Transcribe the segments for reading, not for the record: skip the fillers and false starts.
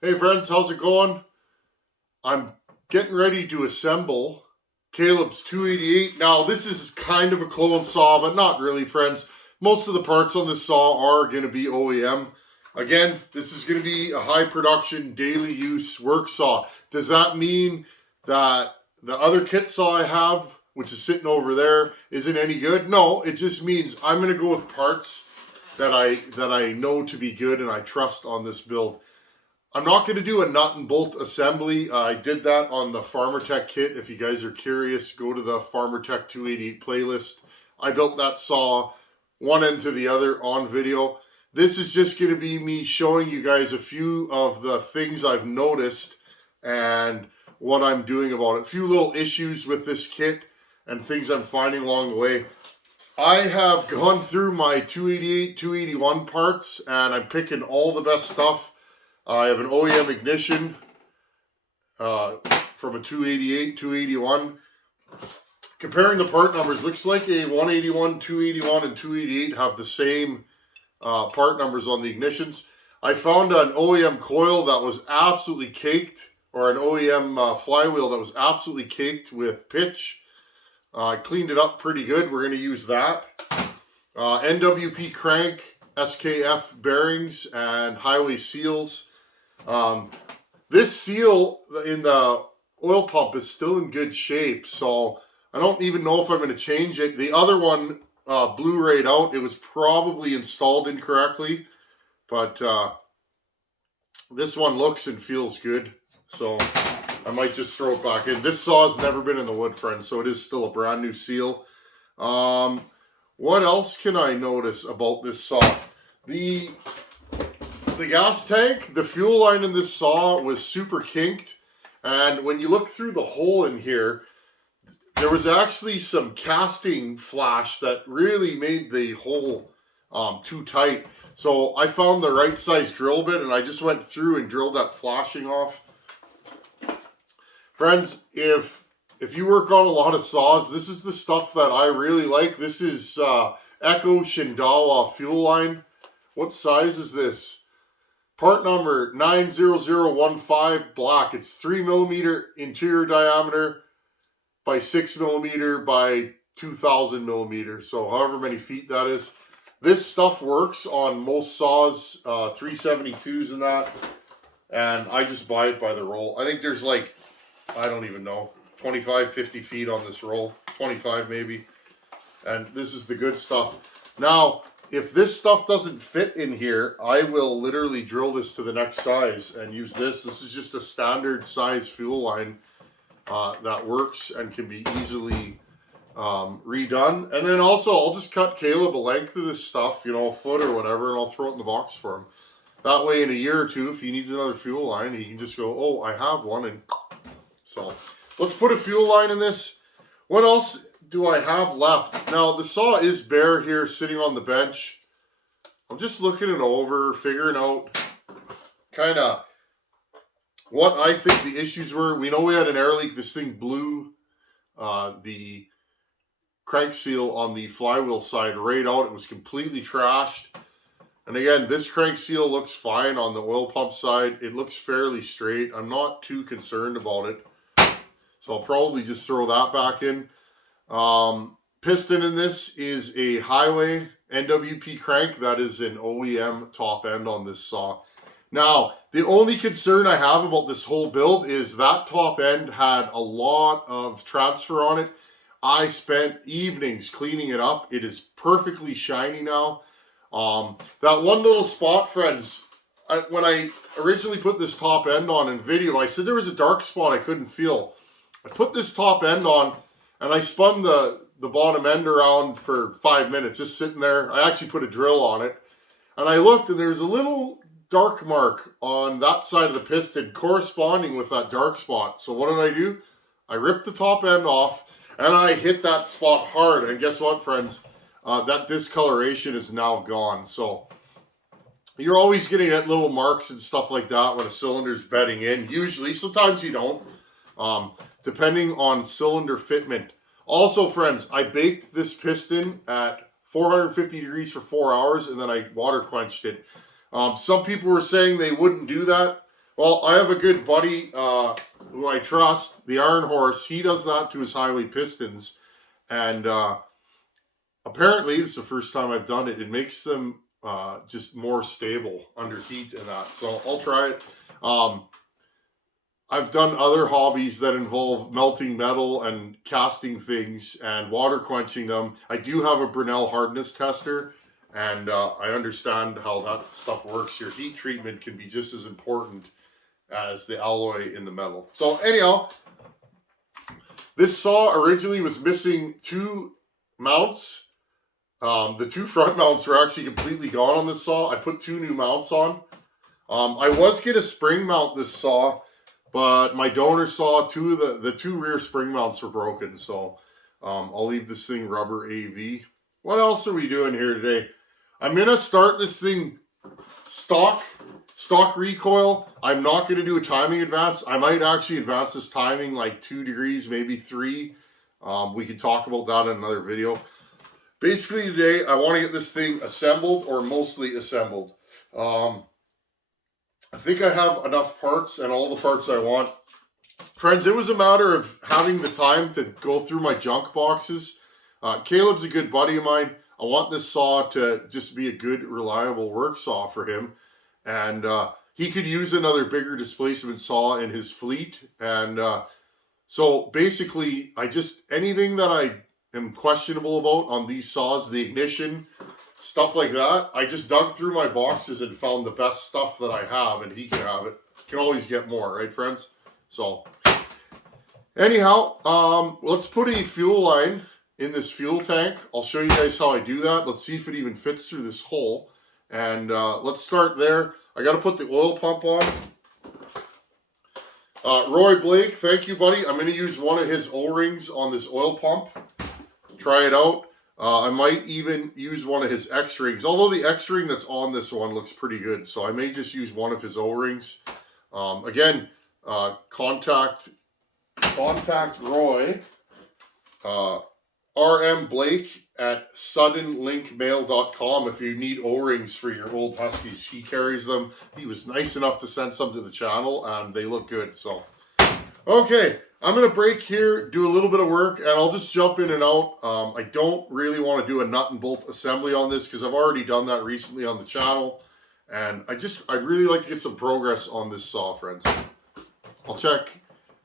Hey friends, how's it going? I'm getting ready to assemble Caleb's 288. Now this is kind of a clone saw, but not really, friends. Most of the parts on this saw are going to be OEM. Again, this is going to be a high production, daily use work saw. Does that mean that the other kit saw I have, which is sitting over there, isn't any good? No, it just means I'm going to go with parts that I know to be good and I trust on this build. I'm not going to do a nut and bolt assembly. I did that on the Husqfarmertec kit. If you guys are curious, go to the Husqfarmertec 288 playlist. I built that saw one end to the other on video. This is just going to be me showing you guys a few of the things I've noticed and what I'm doing about it. A few little issues with this kit and things I'm finding along the way. I have gone through my 288, 281 parts and I'm picking all the best stuff. I have an OEM ignition from a 288, 281. Comparing the part numbers, looks like a 181, 281, and 288 have the same part numbers on the ignitions. I found an OEM coil that was absolutely caked, or an OEM flywheel that was absolutely caked with pitch. I cleaned it up pretty good. We're going to use that. NWP crank, SKF bearings, and highway seals. This seal in the oil pump is still in good shape, so I don't even know if I'm going to change it. The other one blew right out. It was probably installed incorrectly, but this one looks and feels good, so I might just throw it back in. This saw has never been in the wood, friends, so it is still a brand new seal. What else can I notice about this saw? The gas tank, the fuel line in this saw was super kinked, and when you look through the hole in here, there was actually some casting flash that really made the hole too tight. So I found the right size drill bit and I just went through and drilled that flashing off. Friends, if you work on a lot of saws, this is the stuff that I really like. This is Echo Shindawa fuel line. What size is this? Part number 90015 black. It's 3 millimeter interior diameter by 6 millimeter by 2000 millimeters. So however many feet that is. This stuff works on most saws, 372s and that. And I just buy it by the roll. I think there's like, I don't even know, 25, 50 feet on this roll. 25 maybe. And this is the good stuff. Now, if this stuff doesn't fit in here, I will literally drill this to the next size and use this. This is just a standard size fuel line that works and can be easily redone. And then also, I'll just cut Caleb a length of this stuff, you know, a foot or whatever, and I'll throw it in the box for him. That way, in a year or two, if he needs another fuel line, he can just go, oh, I have one. And so, let's put a fuel line in this. What else do I have left? Now, the saw is bare here, sitting on the bench. I'm just looking it over, figuring out kind of what I think the issues were. We know we had an air leak. This thing blew the crank seal on the flywheel side right out. It was completely trashed. And again, this crank seal looks fine on the oil pump side. It looks fairly straight. I'm not too concerned about it. So I'll probably just throw that back in. Piston in this is a highway NWP crank. That is an OEM top end on this saw. Now, the only concern I have about this whole build is that top end had a lot of transfer on it. I spent evenings cleaning it up. It is perfectly shiny now. That one little spot, friends, when I originally put this top end on in video, I said there was a dark spot I couldn't feel. I put this top end on and I spun the bottom end around for 5 minutes, just sitting there. I actually put a drill on it. And I looked and there's a little dark mark on that side of the piston corresponding with that dark spot. So what did I do? I ripped the top end off and I hit that spot hard. And guess what, friends? That discoloration is now gone. So you're always going to get little marks and stuff like that when a cylinder's bedding in. Usually, sometimes you don't. Depending on cylinder fitment. Also, friends, I baked this piston at 450 degrees for 4 hours and then I water quenched it. Some people were saying they wouldn't do that. Well, I have a good buddy who I trust, the Iron Horse. He does that to his highway pistons, and apparently, it's the first time I've done it. It makes them just more stable under heat and that. So I'll try it. I've done other hobbies that involve melting metal and casting things and water quenching them. I do have a Brunel hardness tester, and I understand how that stuff works. Your heat treatment can be just as important as the alloy in the metal. So anyhow, this saw originally was missing 2 mounts. The 2 front mounts were actually completely gone on this saw. I put 2 new mounts on. I was going to spring mount this saw, but my donor saw the 2 rear spring mounts were broken. So I'll leave this thing rubber AV. What else are we doing here today? I'm going to start this thing stock recoil. I'm not going to do a timing advance. I might actually advance this timing like 2 degrees, maybe 3. We can talk about that in another video. Basically today, I want to get this thing assembled, or mostly assembled. I think I have enough parts and all the parts I want. Friends, it was a matter of having the time to go through my junk boxes. Caleb's a good buddy of mine. I want this saw to just be a good, reliable work saw for him. And he could use another bigger displacement saw in his fleet. And so basically, anything that I am questionable about on these saws, the ignition, stuff like that, I just dug through my boxes and found the best stuff that I have, and he can have it. Can always get more, right, friends? So anyhow, let's put a fuel line in this fuel tank. I'll show you guys how I do that. Let's see if it even fits through this hole. And let's start there. I got to put the oil pump on. Roy Blake, thank you, buddy. I'm going to use one of his O-rings on this oil pump. Try it out. I might even use one of his X-rings, although the X-ring that's on this one looks pretty good. So I may just use one of his O-rings. Again, contact Roy, RM Blake at suddenlinkmail.com if you need O-rings for your old Huskies. He carries them. He was nice enough to send some to the channel, and they look good. So, okay. I'm going to break here, do a little bit of work, and I'll just jump in and out. I don't really want to do a nut and bolt assembly on this because I've already done that recently on the channel. And I'd really like to get some progress on this saw, friends. I'll check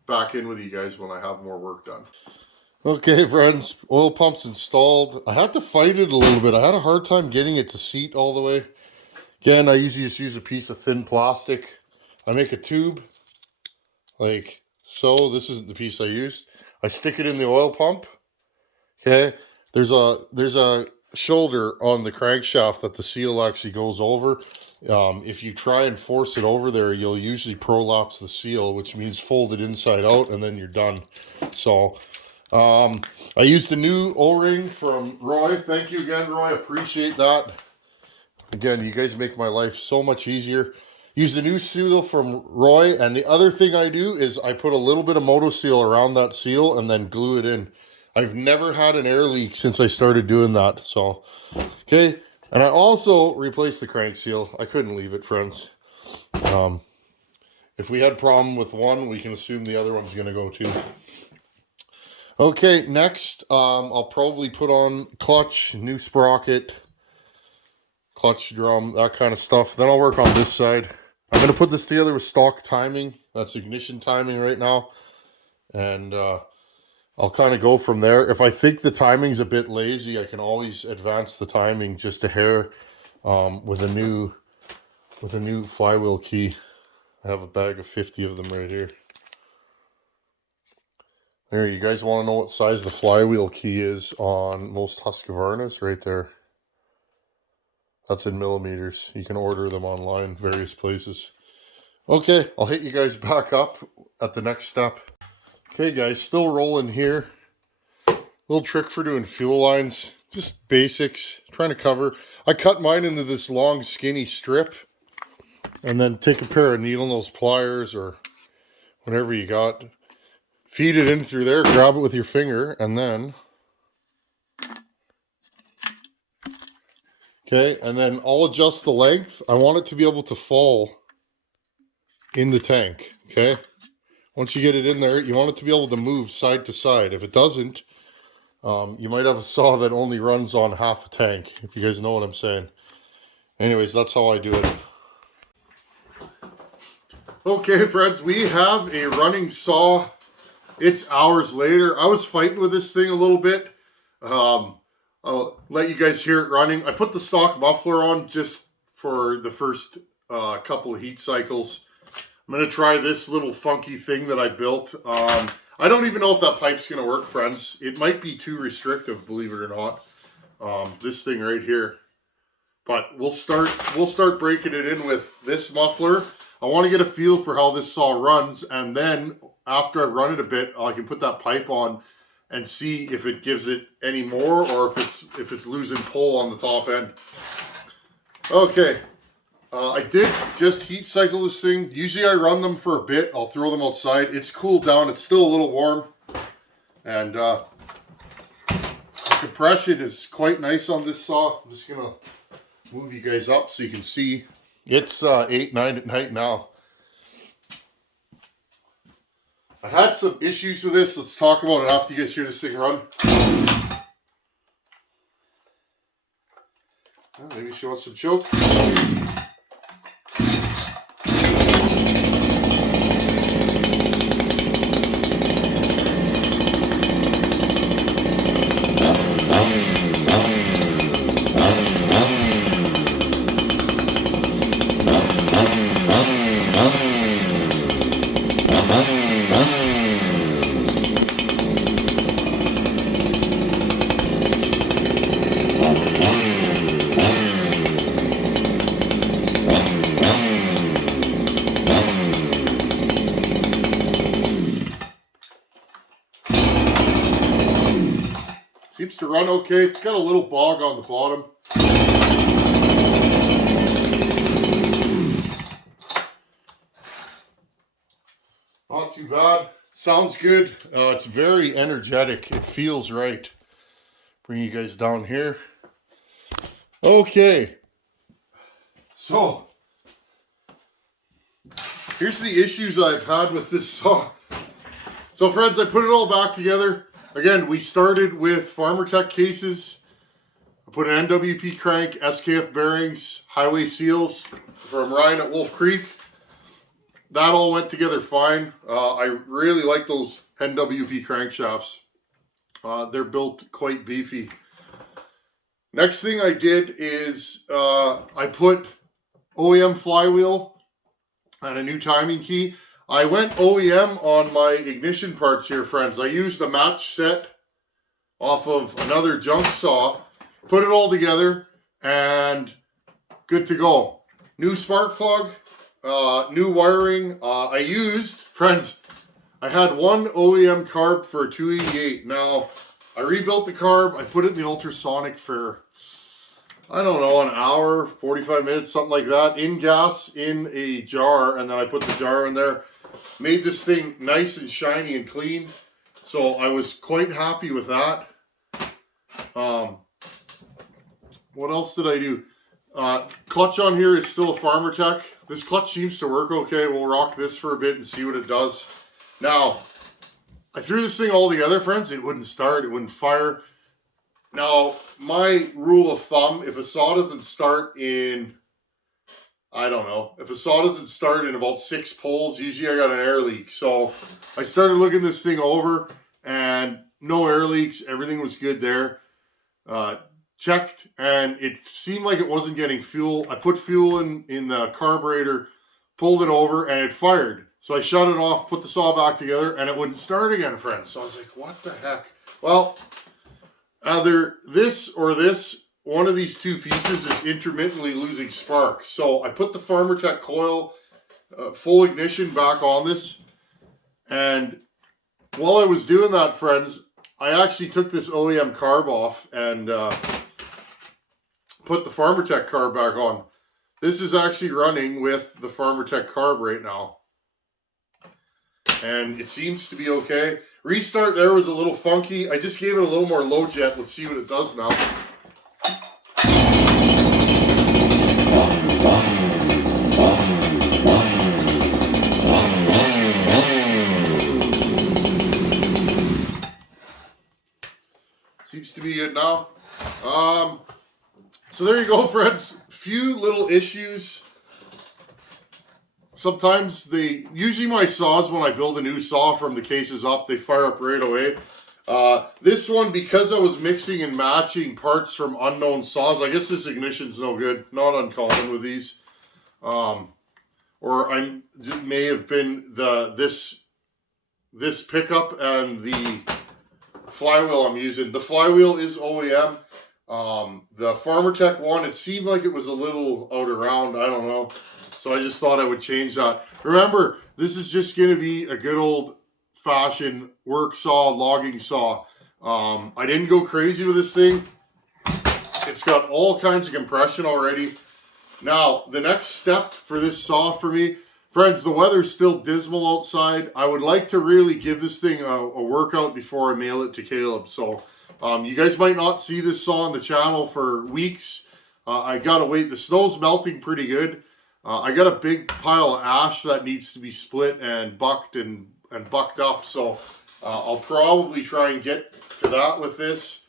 back in with you guys when I have more work done. Okay, friends, oil pump's installed. I had to fight it a little bit. I had a hard time getting it to seat all the way. Again, I usually just use a piece of thin plastic. I make a tube, like so. This isn't the piece I used. I stick it in the oil pump. Okay, there's a shoulder on the crankshaft that the seal actually goes over. If you try and force it over there, you'll usually prolapse the seal, which means fold it inside out, and then you're done. So I used the new O-ring from Roy. Thank you again, Roy. Appreciate that. Again, you guys make my life so much easier. Use the new seal from Roy, and the other thing I do is I put a little bit of Moto Seal around that seal and then glue it in. I've never had an air leak since I started doing that. So, okay. And I also replaced the crank seal. I couldn't leave it, friends. If we had a problem with one, we can assume the other one's going to go too. Okay, next, I'll probably put on clutch, new sprocket, clutch drum, that kind of stuff. Then I'll work on this side. I'm going to put this together with stock timing. That's ignition timing right now. And I'll kind of go from there. If I think the timing's a bit lazy, I can always advance the timing just a hair with a new flywheel key. I have a bag of 50 of them right here. There, you guys want to know what size the flywheel key is on most Husqvarnas? Right there. That's in millimeters. You can order them online, various places. Okay, I'll hit you guys back up at the next step. Okay, guys, still rolling here. Little trick for doing fuel lines. Just basics. Trying to cover. I cut mine into this long, skinny strip. And then take a pair of needle nose pliers or whatever you got. Feed it in through there, grab it with your finger, and then, okay, and then I'll adjust the length. I want it to be able to fall in the tank, okay? Once you get it in there, you want it to be able to move side to side. If it doesn't, you might have a saw that only runs on half a tank, if you guys know what I'm saying. Anyways, that's how I do it. Okay, friends, we have a running saw. It's hours later. I was fighting with this thing a little bit. I'll let you guys hear it running. I put the stock muffler on just for the first couple of heat cycles. I'm going to try this little funky thing that I built. I don't even know if that pipe's going to work, friends. It might be too restrictive, believe it or not. This thing right here. But we'll start breaking it in with this muffler. I want to get a feel for how this saw runs, and then after I've run it a bit, I can put that pipe on and see if it gives it any more or if it's losing pull on the top end. Okay. I did just heat cycle this thing. Usually I run them for a bit. I'll throw them outside. It's cooled down. It's still a little warm. And the compression is quite nice on this saw. I'm just going to move you guys up so you can see. It's 8, 9 at night now. I had some issues with this. Let's talk about it after you guys hear this thing run. Well, maybe she wants some choke. Seems to run okay. It's got a little bog on the bottom. Not too bad. Sounds good. It's very energetic. It feels right. Bring you guys down here. Okay. So, here's the issues I've had with this saw. So friends, I put it all back together. Again, we started with Farmertec cases. I put an NWP crank, SKF bearings, highway seals from Ryan at Wolf Creek. That all went together fine. I really like those NWP crankshafts. They're built quite beefy. Next thing I did is I put OEM flywheel and a new timing key. I went OEM on my ignition parts here, friends. I used a match set off of another junk saw, put it all together, and good to go. New spark plug, new wiring. I used, friends, I had one OEM carb for a 288. Now, I rebuilt the carb. I put it in the ultrasonic for, I don't know, an hour, 45 minutes, something like that, in gas, in a jar, and then I put the jar in there. Made this thing nice and shiny and clean, so I was quite happy with that. What else did I do? Clutch on here is still a Farmertec. This clutch seems to work okay. We'll rock this for a bit and see what it does. Now, I threw this thing all together, friends. It wouldn't start. It wouldn't fire. Now, my rule of thumb, if a saw doesn't start in, I don't know, if a saw doesn't start in about 6 pulls, usually I got an air leak. So I started looking this thing over and no air leaks. Everything was good there. Checked, and it seemed like it wasn't getting fuel. I put fuel in the carburetor, pulled it over, and it fired. So I shut it off, put the saw back together, and it wouldn't start again, friends. So I was like, what the heck? Well, either this or this, one of these two pieces is intermittently losing spark. So I put the Farmertec coil full ignition back on this. And while I was doing that, friends, I actually took this OEM carb off and put the Farmertec carb back on. This is actually running with the Farmertec carb right now. And it seems to be okay. Restart there was a little funky. I just gave it a little more low jet. Let's see what it does now. So there you go, friends. Few little issues. Sometimes usually my saws, when I build a new saw from the cases up, they fire up right away. This one, because I was mixing and matching parts from unknown saws, I guess this ignition's no good. Not uncommon with these. Or it may have been this pickup and the flywheel I'm using. The flywheel is OEM. The Husqfarmertec one, it seemed like it was a little out of round. I don't know. So I just thought I would change that. Remember, this is just going to be a good old-fashioned work saw, logging saw. I didn't go crazy with this thing. It's got all kinds of compression already. Now, the next step for this saw for me, friends, the weather's still dismal outside. I would like to really give this thing a workout before I mail it to Caleb. So you guys might not see this saw on the channel for weeks. I gotta wait. The snow's melting pretty good. I got a big pile of ash that needs to be split and bucked and bucked up. So I'll probably try and get to that with this.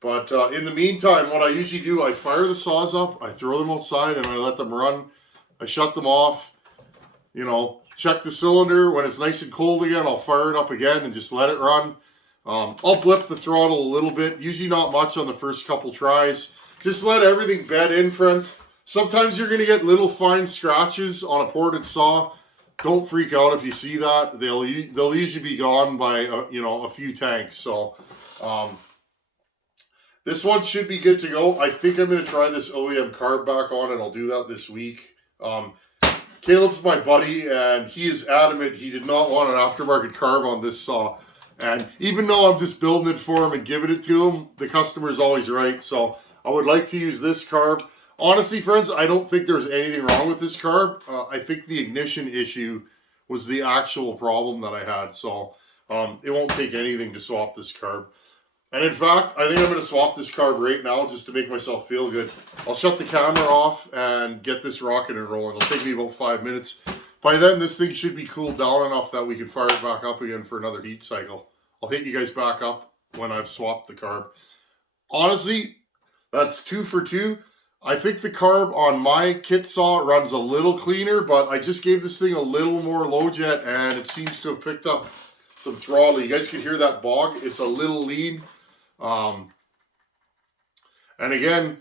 But in the meantime, what I usually do, I fire the saws up, I throw them outside, and I let them run. I shut them off, you know, check the cylinder. When it's nice and cold again, I'll fire it up again and just let it run. I'll blip the throttle a little bit, usually not much on the first couple tries. Just let everything bed in, friends. Sometimes you're going to get little fine scratches on a ported saw. Don't freak out if you see that. They'll usually be gone by, you know, a few tanks. So, this one should be good to go. I think I'm going to try this OEM carb back on, and I'll do that this week. Caleb's my buddy, and he is adamant he did not want an aftermarket carb on this saw. And even though I'm just building it for him and giving it to him, the customer's always right. So I would like to use this carb. Honestly, friends, I don't think there's anything wrong with this carb. I think the ignition issue was the actual problem that I had. So it won't take anything to swap this carb. And in fact, I think I'm going to swap this carb right now just to make myself feel good. I'll shut the camera off and get this rocking and rolling. It'll take me about 5 minutes. By then, this thing should be cooled down enough that we can fire it back up again for another heat cycle. I'll hit you guys back up when I've swapped the carb. Honestly, that's 2 for 2. I think the carb on my kit saw runs a little cleaner, but I just gave this thing a little more low jet, and it seems to have picked up some throttle. You guys can hear that bog. It's a little lean. And again,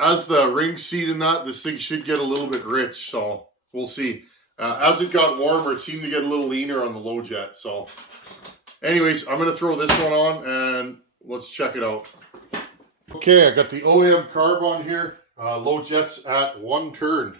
as the ring seat in that, this thing should get a little bit rich, so we'll see. As it got warmer, it seemed to get a little leaner on the low jet. So anyways, I'm going to throw this one on and let's check it out. Okay, I got the OEM carb on here. Low jets at 1 turn.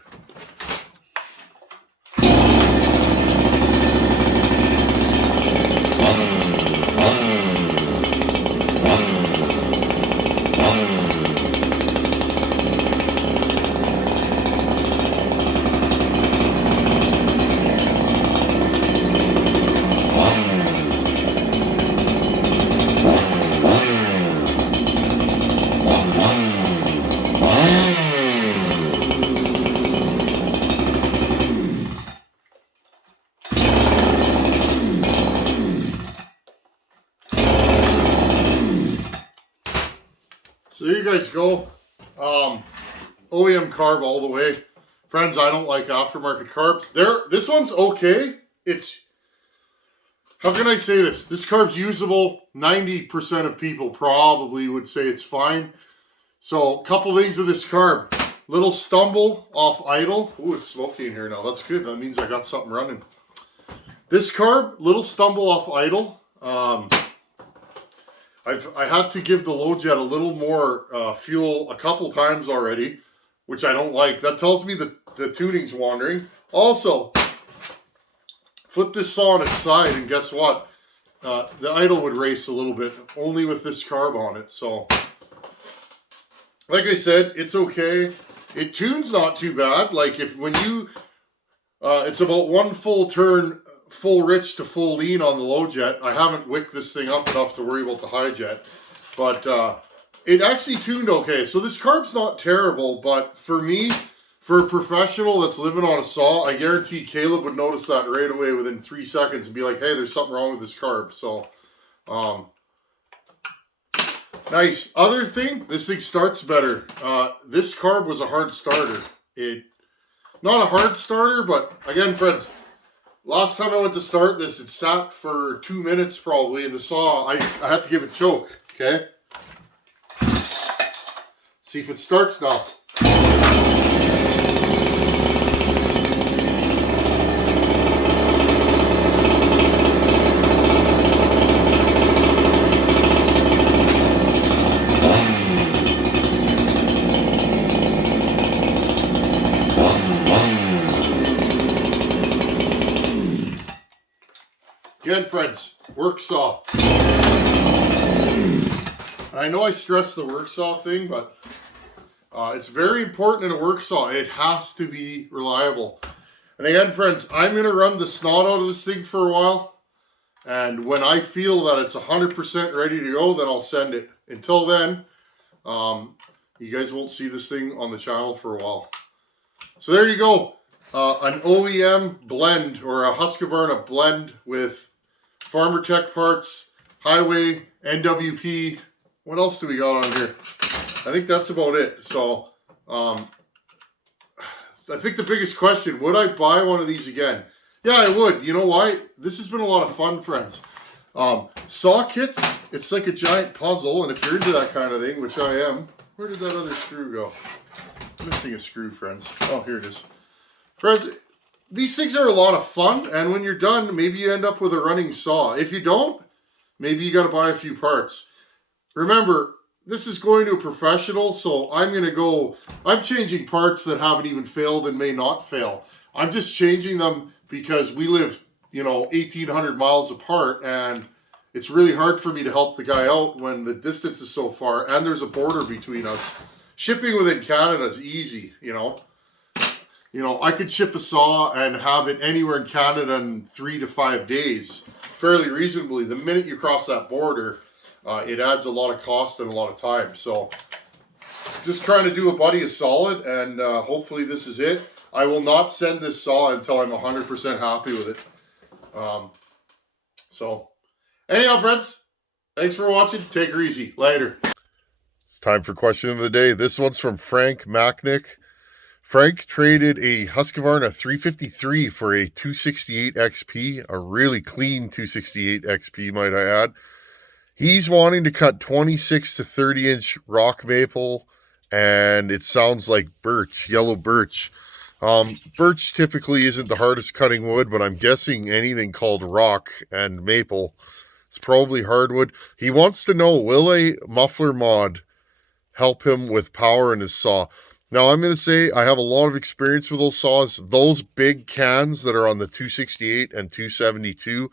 So there you guys go. OEM carb all the way. Friends, I don't like aftermarket carbs. This one's okay. How can I say this? This carb's usable. 90% of people probably would say it's fine. So a couple things with this carb. Little stumble off idle. Ooh, it's smoky in here now. That's good. That means I got something running. This carb, little stumble off idle. I had to give the low jet a little more fuel a couple times already, which I don't like. That tells me that the tuning's wandering. Also, flip this saw on its side, and guess what? The idle would race a little bit, only with this carb on it. So, like I said, it's okay. It tunes not too bad. Like when you, it's about 1 full turn, full rich to full lean on the low jet. I haven't wicked this thing up enough to worry about the high jet, but it actually tuned okay. So this carb's not terrible, but for me, for a professional that's living on a saw, I guarantee Caleb would notice that right away within 3 seconds and be like, hey, there's something wrong with this carb. So Nice. Other thing, this thing starts better. This carb was a hard starter. Not a hard starter, but again, friends, last time I went to start this, it sat for 2 minutes probably in the saw. I had to give it choke, okay? See if it starts now. Again, friends, work saw. And I know I stress the work saw thing, but it's very important in a work saw. It has to be reliable. And again, friends, I'm going to run the snot out of this thing for a while. And when I feel that it's 100% ready to go, then I'll send it. Until then, you guys won't see this thing on the channel for a while. So there you go. An OEM blend, or a Husqvarna blend with Farmertec parts, Highway, NWP. What else do we got on here? I think that's about it. So, I think the biggest question, would I buy one of these again? Yeah, I would. You know why? This has been a lot of fun, friends. Saw kits, it's like a giant puzzle, and if you're into that kind of thing, which I am, where did that other screw go? I'm missing a screw, friends. Oh, here it is. Friends, these things are a lot of fun, and when you're done, maybe you end up with a running saw. If you don't, maybe you got to buy a few parts. Remember, this is going to a professional, so I'm changing parts that haven't even failed and may not fail. I'm just changing them because we live, 1,800 miles apart, and it's really hard for me to help the guy out when the distance is so far, and there's a border between us. Shipping within Canada is easy, I could ship a saw and have it anywhere in Canada in 3 to 5 days, fairly reasonably. The minute you cross that border, it adds a lot of cost and a lot of time. So just trying to do a buddy a solid, and hopefully this is it. I will not send this saw until I'm 100% happy with it. So anyhow, friends, thanks for watching. Take her easy. Later. It's time for question of the day. This one's from Frank Macknick. Frank traded a Husqvarna 353 for a 268 XP, a really clean 268 XP, might I add. He's wanting to cut 26 to 30 inch rock maple, and it sounds like birch, yellow birch. Birch typically isn't the hardest cutting wood, but I'm guessing anything called rock and maple, it's probably hardwood. He wants to know, will a muffler mod help him with power in his saw? Now, I'm going to say I have a lot of experience with those saws. Those big cans that are on the 268 and 272,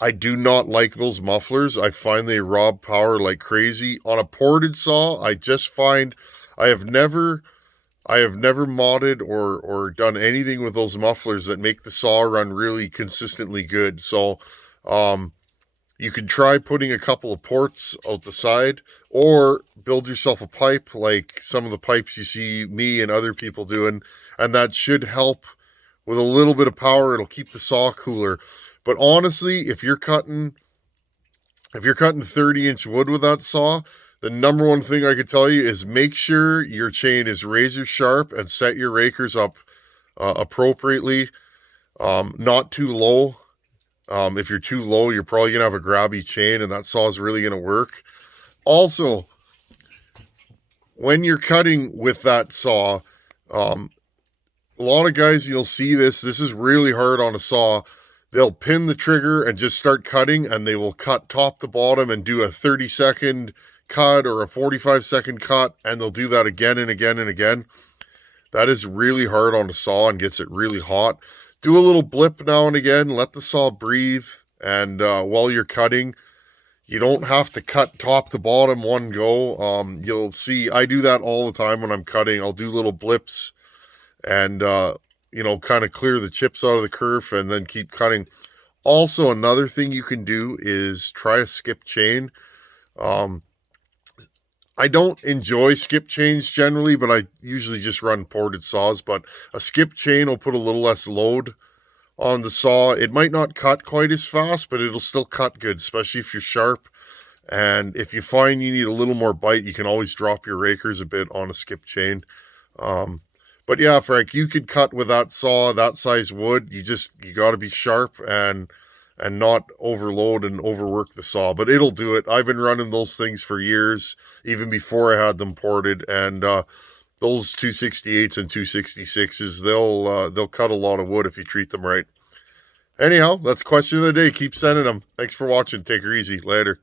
I do not like those mufflers. I find they rob power like crazy. On a ported saw, I just find I have never modded or done anything with those mufflers that make the saw run really consistently good. So, you could try putting a couple of ports out the side, or build yourself a pipe like some of the pipes you see me and other people doing, and that should help with a little bit of power. It'll keep the saw cooler. But honestly, if you're cutting 30-inch wood with that saw, the number one thing I could tell you is make sure your chain is razor sharp and set your rakers up appropriately, not too low. If you're too low, you're probably going to have a grabby chain, and that saw is really going to work. Also, when you're cutting with that saw, a lot of guys, you'll see this is really hard on a saw. They'll pin the trigger and just start cutting, and they will cut top to bottom and do a 30-second cut or a 45-second cut, and they'll do that again and again and again. That is really hard on a saw and gets it really hot. Do a little blip now and again, let the saw breathe, and while you're cutting, you don't have to cut top to bottom one go. You'll see, I do that all the time when I'm cutting. I'll do little blips and, kind of clear the chips out of the kerf and then keep cutting. Also, another thing you can do is try a skip chain. I don't enjoy skip chains generally, but I usually just run ported saws. But a skip chain will put a little less load on the saw. It might not cut quite as fast, but it'll still cut good, especially if you're sharp. And if you find you need a little more bite, you can always drop your rakers a bit on a skip chain. But yeah, Frank, you could cut with that saw, that size wood. You got to be sharp and not overload and overwork the saw. But it'll do it. I've been running those things for years, even before I had them ported. And those 268s and 266s, they'll cut a lot of wood if you treat them right. Anyhow, that's question of the day. Keep sending them. Thanks for watching. Take her easy. Later.